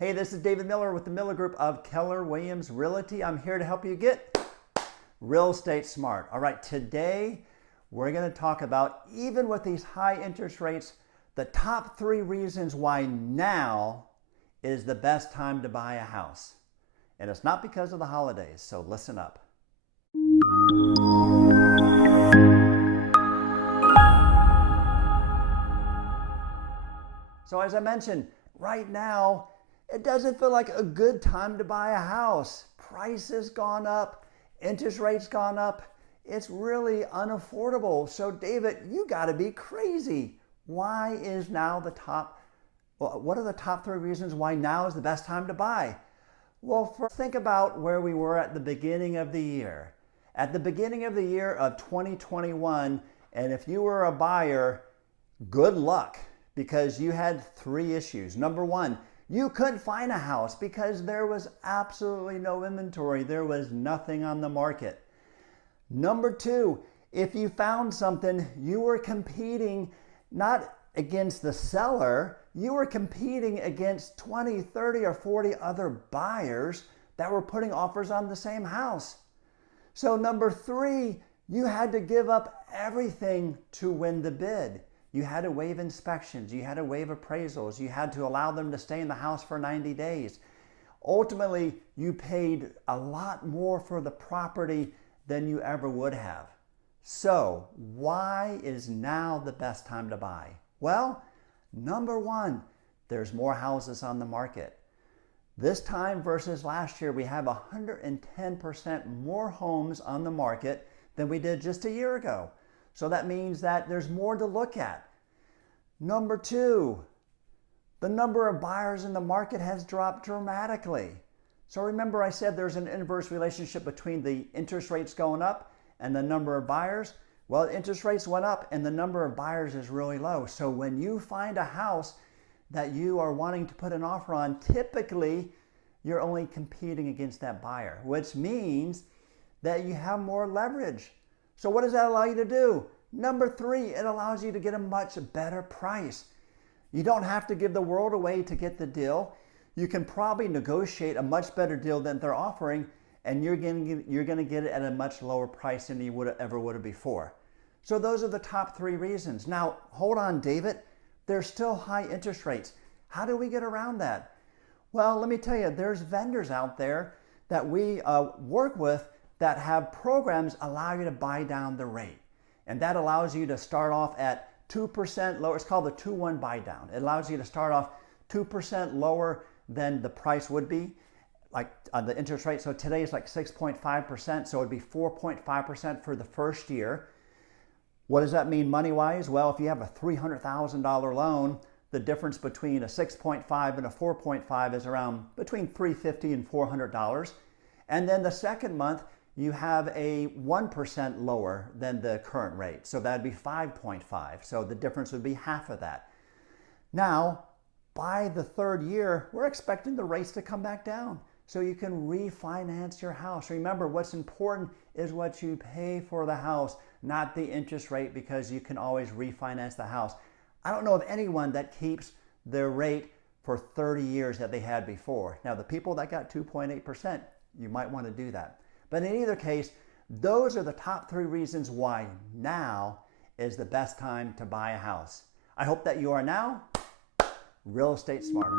Hey, this is David Miller with the Miller Group of Keller Williams Realty. I'm here to help you get real estate smart. All right, today we're going to talk about, even with these high interest rates, the top 3 reasons why now is the best time to buy a house. And it's not because of the holidays, so listen up. So as I mentioned, right now, it doesn't feel like a good time to buy a house. Prices gone up, interest rates gone up. It's really unaffordable. So David, you got to be crazy. Why is now what are the top 3 reasons why now is the best time to buy? Well, first, think about where we were at the beginning of the year. At the beginning of the year of 2021, and if you were a buyer, good luck, because you had 3 issues. Number 1, you couldn't find a house because there was absolutely no inventory. There was nothing on the market. Number 2, if you found something, you were competing not against the seller, you were competing against 20, 30, or 40 other buyers that were putting offers on the same house. So number 3, you had to give up everything to win the bid. You had to waive inspections, you had to waive appraisals, you had to allow them to stay in the house for 90 days. Ultimately, you paid a lot more for the property than you ever would have. So, why is now the best time to buy? Well, number 1, there's more houses on the market. This time versus last year, we have 110% more homes on the market than we did just a year ago. So that means that there's more to look at. Number 2, the number of buyers in the market has dropped dramatically. So remember I said there's an inverse relationship between the interest rates going up and the number of buyers. Well, interest rates went up and the number of buyers is really low. So when you find a house that you are wanting to put an offer on, typically you're only competing against that buyer, which means that you have more leverage. So what does that allow you to do? Number 3, it allows you to get a much better price. You don't have to give the world away to get the deal. You can probably negotiate a much better deal than they're offering, and you're going to get it at a much lower price than you would have before. So those are the top 3 reasons. Now, hold on, David. There's still high interest rates. How do we get around that? Well, let me tell you, there's vendors out there that we work with that have programs allow you to buy down the rate. And that allows you to start off at 2% lower. It's called the 2-1 buy down. It allows you to start off 2% lower than the price would be, like on the interest rate. So today is like 6.5%. So it'd be 4.5% for the first year. What does that mean money-wise? Well, if you have a $300,000 loan, the difference between a 6.5 and a 4.5 is around between $350 and $400. And then the second month, you have a 1% lower than the current rate. So that'd be 5.5. So the difference would be half of that. Now, by the 3rd year, we're expecting the rates to come back down so you can refinance your house. Remember, what's important is what you pay for the house, not the interest rate, because you can always refinance the house. I don't know of anyone that keeps their rate for 30 years that they had before. Now, the people that got 2.8%, you might want to do that. But in either case, those are the top 3 reasons why now is the best time to buy a house. I hope that you are now real estate smarter.